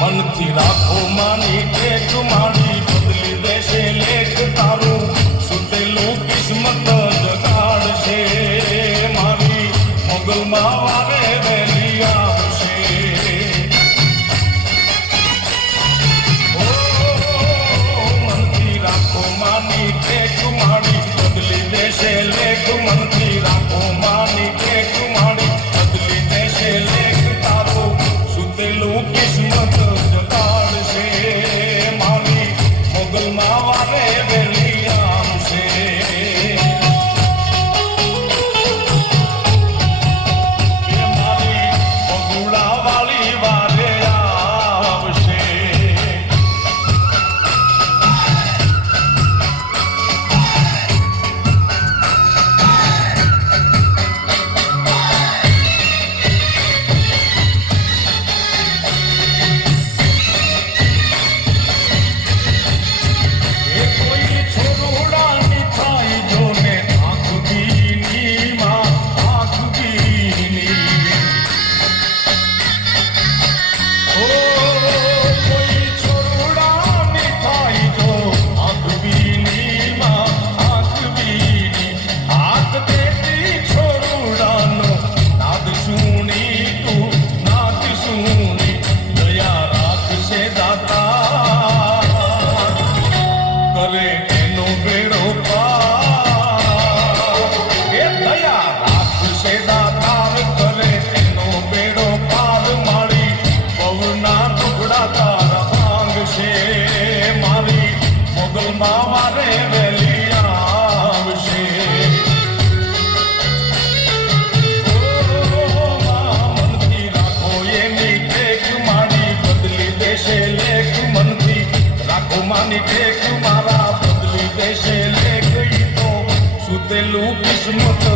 मनथी राखो मानी टेक माड़ी बदली देशे लेख तारू सुतेलू किस्मत जगाड़ छे मारी मोगल मावारे वेली आवशे मनथी राखो मानी टेक माड़ी बदली देशे लेख मनथी राखो मानी टेक माड़ी बदली देशे लेख तारू सुतेलू किस्मत टेक मारा बदली देशे ले गई तो सुतेलू किस्मत